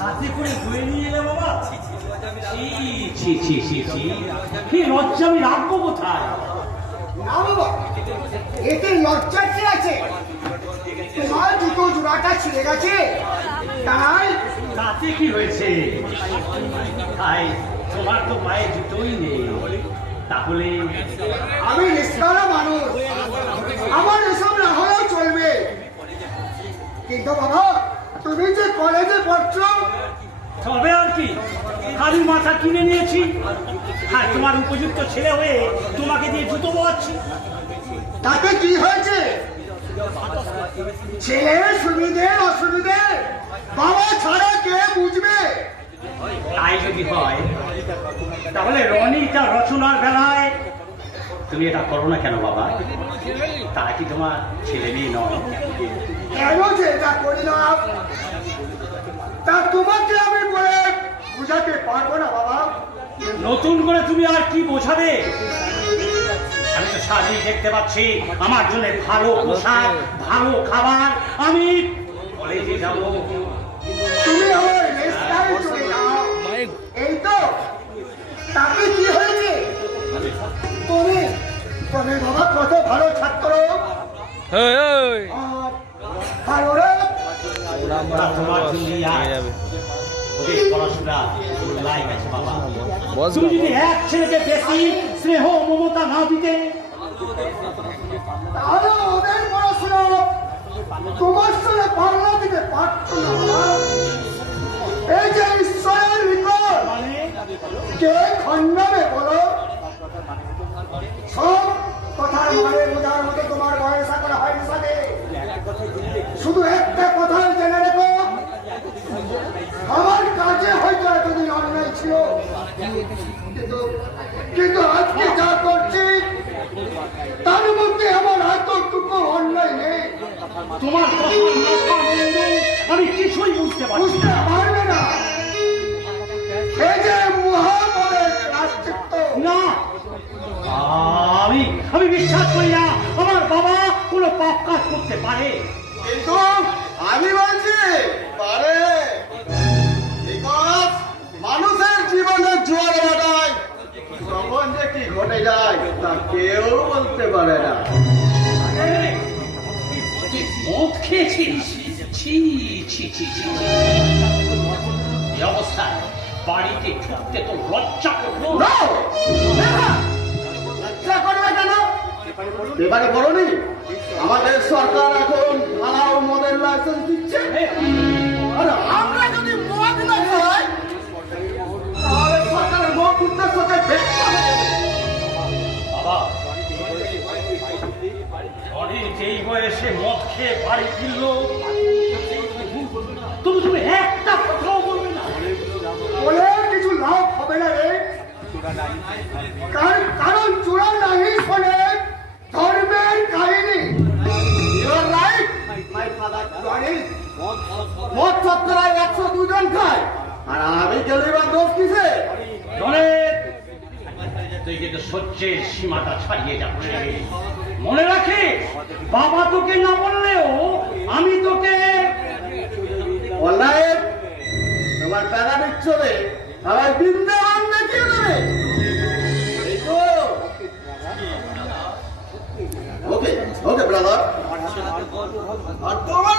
হাতে করে ধুয়ে নিয়ে এলে বাবা। ছি ছি ছি ছি, কি লজ্জা আমি রাখবো কোথায়? না বাবা, এতে লজ্জার কি আছে? তোমার জুতো জোড়াটা ছিঁড়ে গেছে, তাই তাতে কি হয়েছে? তাই তোমার তো পায়ে জুতোই নেই, তাহলে? আমি নিষ্কারা মানুষ, আমার এসব না হলেও চলবে। কিন্তু বাবা, তুমি যে কলেজে পড়ছো, তবে আর কি, খালি মাথা কিনে নিয়েছি আর তোমার উপযুক্ত ছেলে হয়ে তোমাকে দিয়ে জুতো বোয়াচ্ছি। তাতে কি হয়েছে? ছেলের সুবিধে অসুবিধে বাবা ছাড়া কে বুঝবে? তাই যদি হয় তাহলে রনি তার রচনার বেলায় তুমি এটা করো না কেন বাবা? তারা কি তোমার ছেলে মেয়ে নয়? কেন যে এটা করি না, তা তোমাকে আমি বলে বুঝাতে পারবো না বাবা। নতুন করে তুমি আর কি বোঝাবে? আমি তো সারাদিন দেখতে পাচ্ছি আমার জন্য ভালো পোশাক, ভালো খাবার, আমি কলেজে যাবো। তুমি আমার রেস্টাই চলে যাও, এই তো। তাতে কি হয়েছে? তুমি তুমি বাবা কত ভালো ছাত্র, আর ভালো রে। ওরা তোমার জন্য আর ওদের পড়াশোনা ভুলাই গেছে বাবা। তুমি যদি এক ছেলেকে বেশি স্নেহ মমতা না দিতে, তাহলে ওদের পড়াশোনা তোমার সঙ্গে পাল্লা দিতে পারতো না বাবা। এই যে ঈশ্বরের ভিতর মানে কে খণ্ডাবে বলো? সব কথার মানে বোঝার মতো তোমার বয়স এখন হয়নি সাথে। শুধু একটা কথা জেনে রেখো, আমার কাজে হয়তো এতদিন অন্যায় ছিল, কিন্তু আজকে যা করছি তার মধ্যে আমার এতটুকু অন্যায় নেই। তোমার কথার মাথা মুন্ডু আমি কিছুই বুঝতে পারছি বুঝতে না। পারবে না, এই যে মহাপদের প্রায়শ্চিত্ত। না, আমি আমি বিশ্বাস করি না আমার বাবা কোনো পাপ কাজ করতে পারে। কিন্তু আমি বলছি পারে, বিকজ মানুষের জীবনে জোয়ার বাটায় কখন যে কি ঘটে যায় তা কেউ বলতে পারে না। মদ খেয়েছিস? ছি ছি ছি ছি, এই অবস্থায় বাড়িতে ঢুকতে তো লজ্জা করলো। লজ্জা করবে কেন? এবারে বলনি আমাদের সরকার এখন ভাড়া ও মদের লাইসেন্স দিচ্ছে, আর আমরা যদি মদ না খাই তাহলে সরকারের মদ উদ্দেশ্যকে দেখতে হবে। বাবা, অনেক যেই বয়সে মদ খেয়ে বাড়ি ফিরলো, তুমি একটা কথাও বলবে না? বলে কিছু লাভ হবে না রে, কারণ চূড়া নাহি শোনে ধর্মের কাহিনী। মদ সপ্তাহে 102 জন খায়, আর আমি গেলে বা দোষ কিসে? তুই কিন্তু সহ্যের সীমাটা ছাড়িয়ে যাচ্ছে। মনে রাখিস, বাবা তোকে না বললেও আমি তোকে অনলাইন তোমার টাকা দিচ্ছ রে, আমার বৃন্দাবন দেখিয়ে দেবে। ওকে ওকে ব্রাদার, আর তোমার